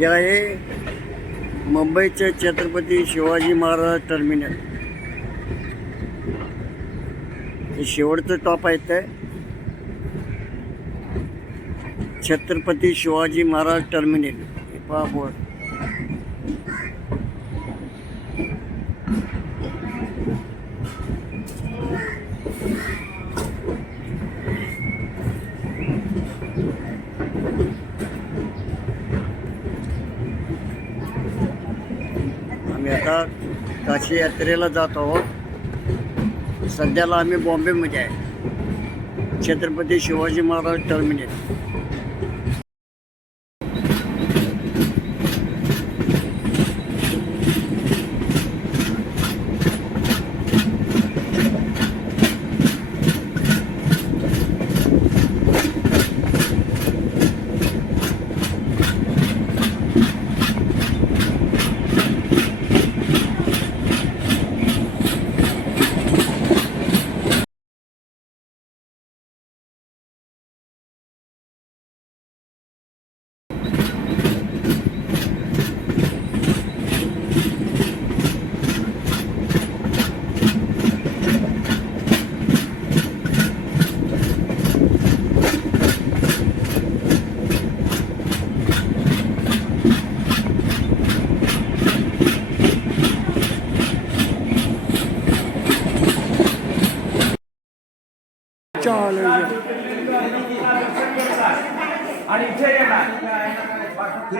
हे आहे मुंबईचे छत्रपती शिवाजी महाराज टर्मिनल. हे शेवटचं टॉप आहे ते छत्रपती शिवाजी महाराज टर्मिनल. हे पहा बोर्ड आम्ही आता काशी यात्रेला जात आहोत. सध्याला आम्ही बॉम्बेमध्ये आहे. छत्रपती शिवाजी महाराज टर्मिनल चालेल आणि इथे येणार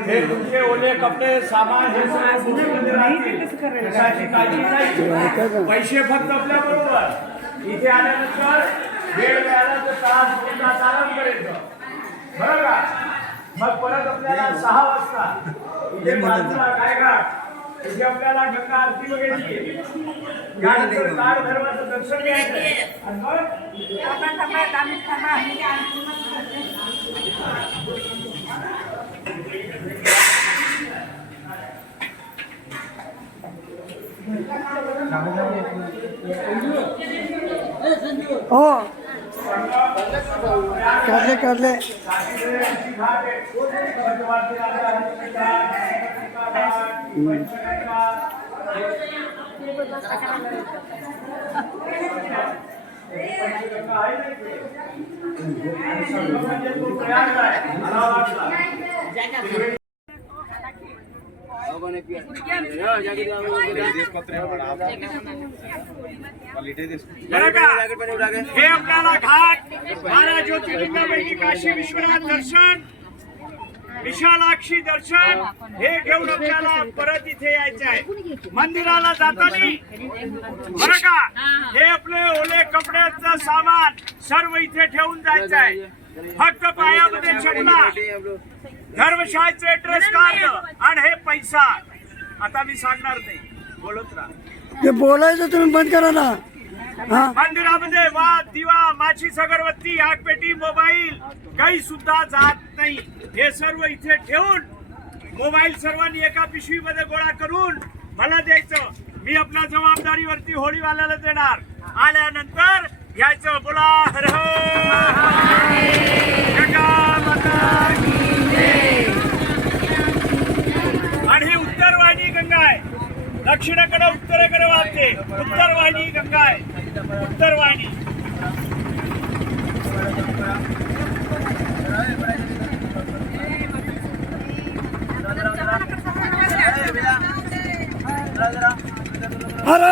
हे तुमचे ओले कपडे सामान हे सगळं गोष्टीमध्ये राहतील. कशाची काळजी नाही पैसे फक्त आपल्या बरोबर इथे आल्यानंतर वेळ मिळाला तर तास दोन तास आराम करायचं बरं का? मग परत आपल्याला सहा वाजता इथे बाजूला गायघाट. इथे आपल्याला गंगा आरती बघायची त्यानंतर काळ भैरवाचं दर्शन घ्यायचं आणि मग? हो काढले काढले बरं का? हे आपल्याला घाट बारा ज्योतिर्लिंगापैकी काशी विश्वनाथ दर्शन विशालाक्षी दर्शन हे घेऊन आपल्याला परत इथे यायचं आहे मंदिराला जाताना बरं का हे आपले ओले कपड्याचं सामान सर्व इथे ठेवून जायचं आहे फक्त पायामध्ये चपला धर्मशाळेचे ड्रेस कार्ड आणि हे पैसा. आता मी सांगणार नाही. बोलत राहा. ते बोलायचं तुम्ही बंद करा ना. हा? मंदिरामध्ये वाद दिवा माचीस अगरबत्ती आगपेटी मोबाईल काही सुद्धा जात नाही. हे सर्व इथे ठेवून मोबाईल सर्वांनी एका पिशवीमध्ये गोळा करून मला द्यायचं. मी आपल्या जबाबदारीवरती होळीवाल्याला देणार. आल्यानंतर घ्यायचं बोला हर दक्षिणेकडे उत्तरेकडे वाहते. उत्तरवाहिनी गंगा आहे उत्तरवाहिनी हर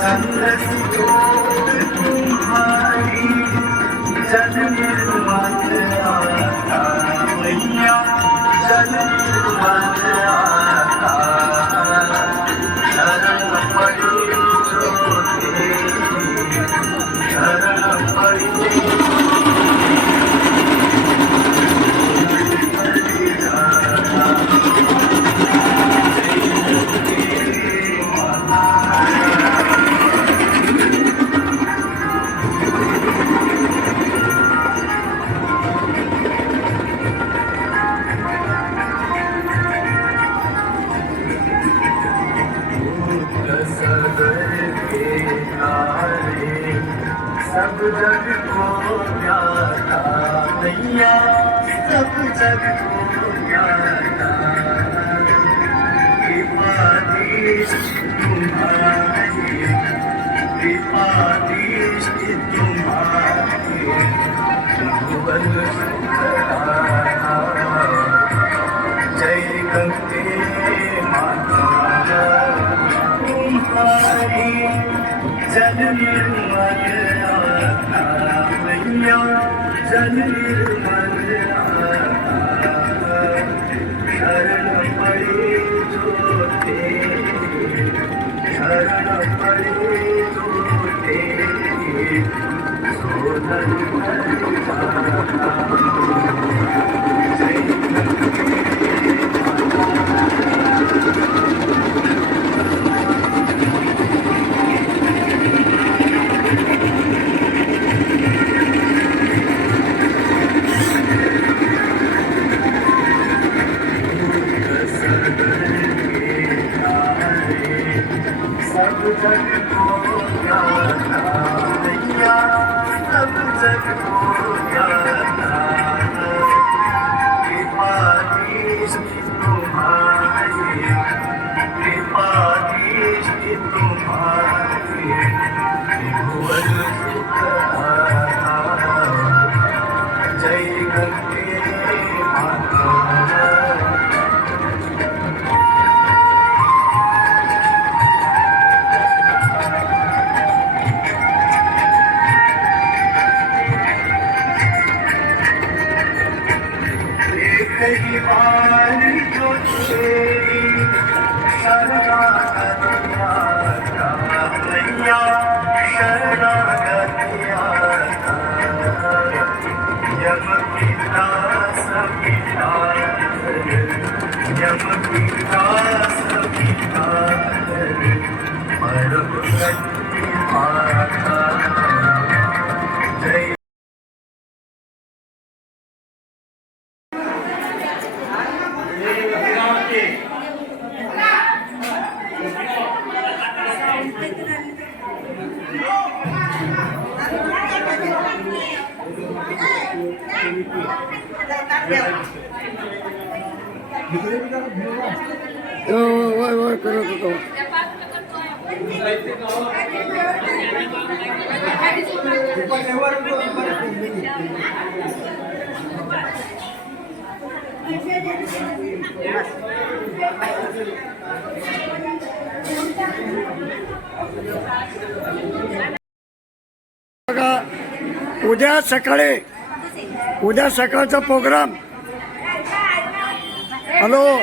Thank you. सब जग को प्यारा नैया सब जग को प्यारा कृपा देश तुम्हारी कृपा देश तुम्हारी भुवन जय गंगे। Celil var ya, ya, ya, Celil उद्या सकाळी उद्या सकाळचा प्रोग्राम. हॅलो?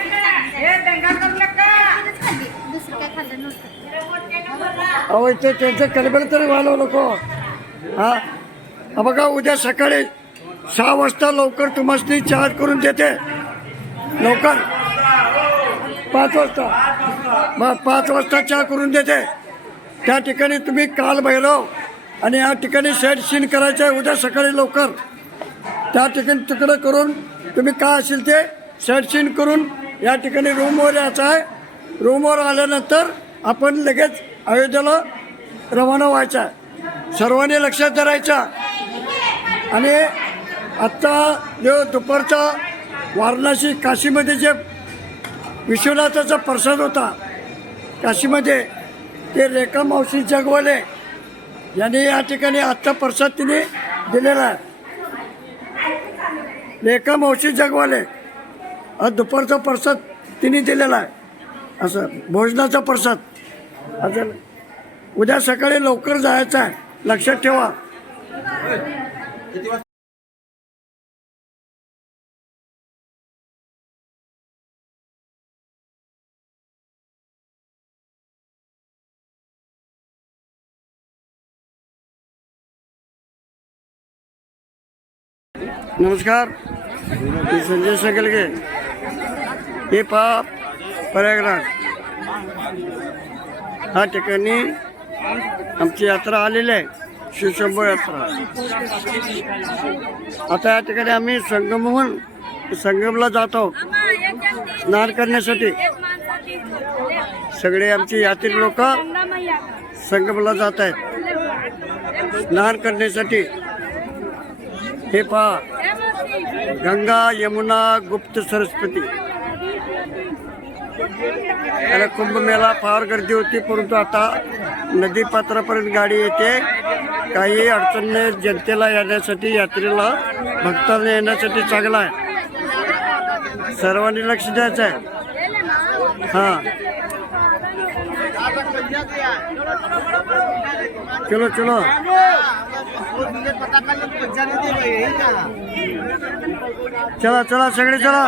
अहो इथे त्यांचं कलबल तरी वाढवू नको. हा? हा बघा उद्या सकाळी सहा वाजता लवकर तुम्हाला चार्ज करून देते. लवकर. पाच वाजता. मग पाच वाजता चहा करून देते. त्या ठिकाणी तुम्ही काल भैरव आणि या ठिकाणी शेड सीन करायचं आहे. उद्या सकाळी लवकर. त्या ठिकाणी तिकडं करून तुम्ही काय असेल ते शेड सीन करून या ठिकाणी रूमवर यायचं आहे. रूमवर आल्यानंतर आपण लगेच अयोध्येला रवाना व्हायचं आहे. सर्वांनी लक्षात धरायचं आणि आत्ता जो दुपारचा वाराणसी काशीमध्ये जे विश्वनाथाचा प्रसाद होता. काशीमध्ये ते रेखा मावशी जगवाले यांनी या ठिकाणी आत्ता प्रसाद तिने दिलेला आहे. रेखा मावशी जगवाले आज दुपारचा प्रसाद तिने दिलेला आहे. असं भोजनाचा प्रसाद. असं उद्या सकाळी लवकर जायचं आहे. लक्षात ठेवा. नमस्कार। मी संजय सगलगे हे पहा प्रयागराज. ह्या ठिकाणी आमची यात्रा आलेली आहे शिवशंभू यात्रा. आता या ठिकाणी आम्ही संगमहून संगमला जात आहोत. स्नान करण्यासाठी. सगळे आमचे यात्री लोक संगमला जात आहेत. स्नान करण्यासाठी हे पहा. गंगा यमुना गुप्त सरस्वती. त्याला कुंभमेळा फार गर्दी होती परंतु आता नदी पात्रापर्यंत गाडी येते. काही अडचण नाही जनतेला येण्यासाठी यात्रेला भक्तांना येण्यासाठी चांगला आहे. सर्वांनी लक्ष द्यायचं आहे. हां. चलो चलो. चला चला सगळे चला.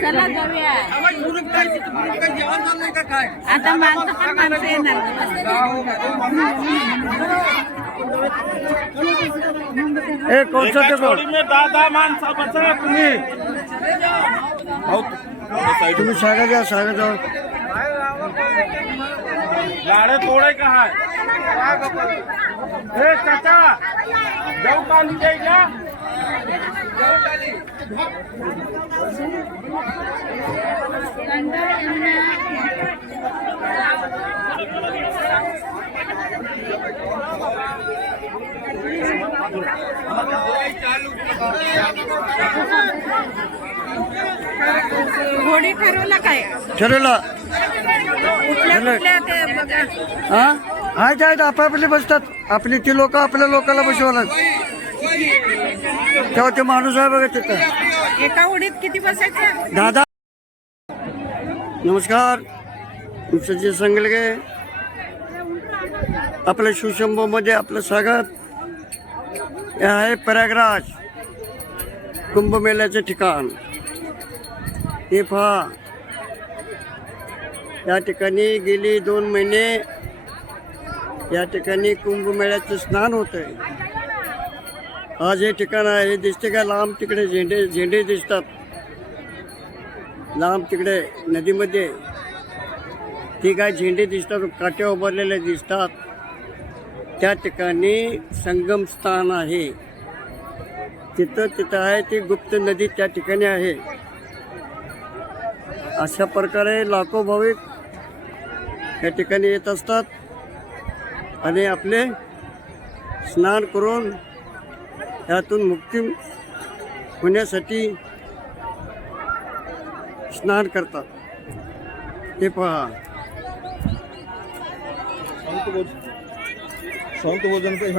चला जाऊया. आता माणसं पण माणसं येणार. ए दादा माणसा बसा तुम्ही. तुम्ही सांगा द्या सांगा द्या गाड्या तोडाय का हाय ए चाचा जाऊ का? निघाय का घोडी ठरवला काय? ठरवलं. कुठल्या कुठल्या ते बघा. हा? आहेत आहेत. आपापले बसतात. आपली ती लोक आपल्या लोकांना बसवणार तेव्हा ते माणूस आहे बघा तिथं. एका उडीत किती बसायचं? दादा. नमस्कार. तुमचं जे सांगले आपल्या शिवशंभूमध्ये आपलं स्वागत. हे आहे प्रयागराज. कुंभमेळ्याचे ठिकाण. हे पहा या ठिकाणी गेली दोन महिने. या ठिकाणी कुंभमेळ्याचं स्नान होत आहे आज हे ठिकाण आहे हे दिसते का? लांब तिकडे झेंडे झेंडे दिसतात. लांब तिकडे नदीमध्ये. ते काय झेंडे दिसतात काट्या उभारलेले दिसतात. त्या ठिकाणी संगम स्थान आहे. तिथं तिथं आहे ती गुप्त नदी त्या ठिकाणी आहे. अशा प्रकारे लाखो भाविक या ठिकाणी येत असतात आणि आपले स्नान करून यातून मुक्ती होण्यासाठी स्नान करतात. ते पहा. शांत भोजन काही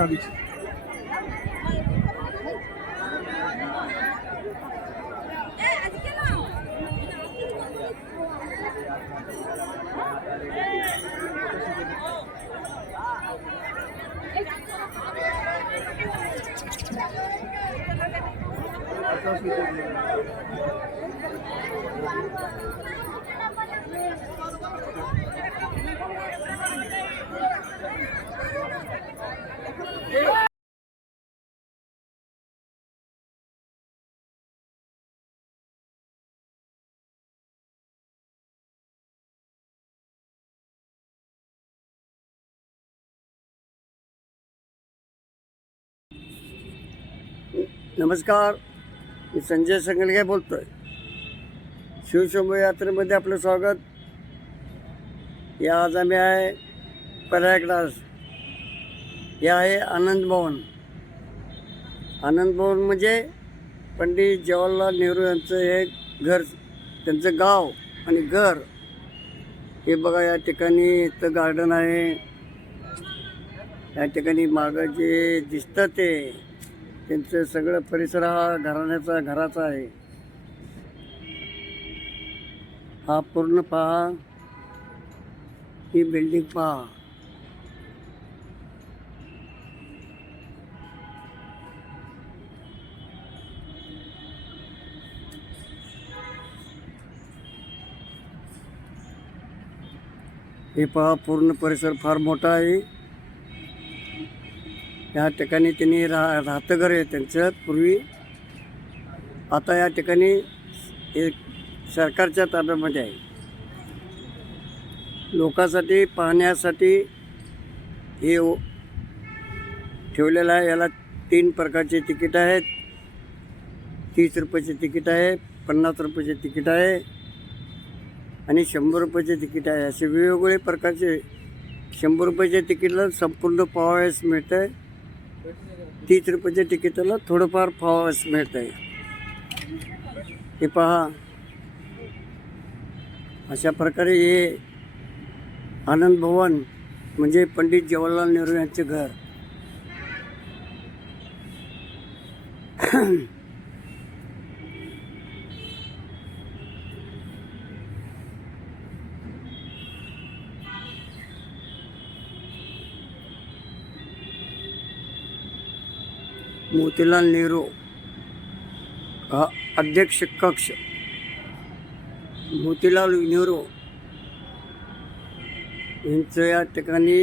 नमस्कार मी संजय संगलगे बोलतोय? शिवशंभू यात्रेमध्ये आपलं स्वागत. या आज आम्ही आहे प्रयागराज. हे आहे आनंद भवन. आनंद भवन म्हणजे पंडित जवाहरलाल नेहरू यांचं हे घर त्यांचं गाव आणि घर. हे बघा या ठिकाणी इथं गार्डन आहे. या ठिकाणी मागं जे दिसतं ते. त्यांचं सगळं परिसर हा घराण्याचा घराचा आहे. हा पूर्ण पहा. ही बिल्डिंग पहा. हे पहा पूर्ण परिसर फार मोठा आहे. या ठिकाणी त्यांनी राह राहतं घर आहे त्यांचं. पूर्वी आता या ठिकाणी एक सरकारच्या ताब्यामध्ये आहे. लोकांसाठी पाहण्यासाठी हे ओ- ठेवलेलं आहे. याला तीन प्रकारचे तिकीट आहेत. तीस रुपयाचे तिकीट आहे पन्नास रुपयाचे तिकीट आहे आणि शंभर रुपयाचे तिकीट आहे. असे वेगवेगळे प्रकारचे शंभर रुपयाच्या तिकीटला संपूर्ण पाहावयास मिळतं आहे तीस रुपयाच्या तिकिटाला थोडंफार पाहावयास मिळतं आहे हे पहा. अशा प्रकारे हे आनंद भवन म्हणजे पंडित जवाहरलाल नेहरू यांचे घर. मोतीलाल नेहरू अध्यक्ष कक्ष. मोतीलाल नेहरू यांचं या ठिकाणी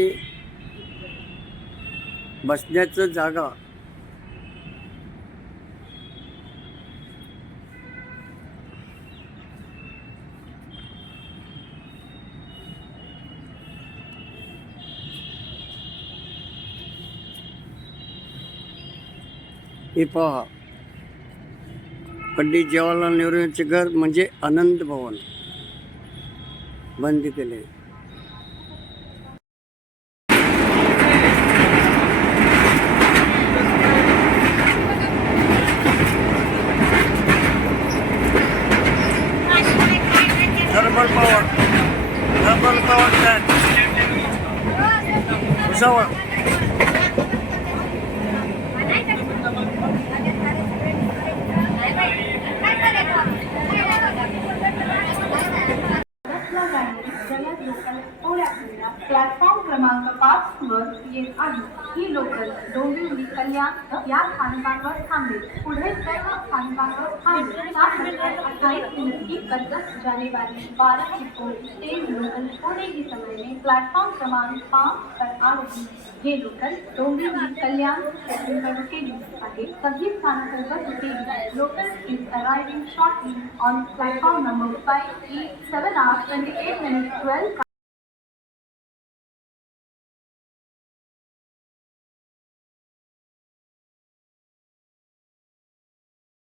बसण्याचं जागा हे पहा. पंडित जवाहरलाल नेहरू यांचे घर म्हणजे आनंद भवन. बंद केले. येत आहे ही लोकल डोंबिवली, कल्याण या स्थानकांवर थांबेल. पुढे सर्व स्थानकांवर थांबेल. सात नंबर अट्ठाईस मिनट लोकल पुणे की समय क्रमांक पाँच पर आ रही लोकल डोंबिवली, कल्याण स्टेशन पर सभी स्थानकों पर local is arriving shortly on platform number five E seven hour twenty eight minute twelve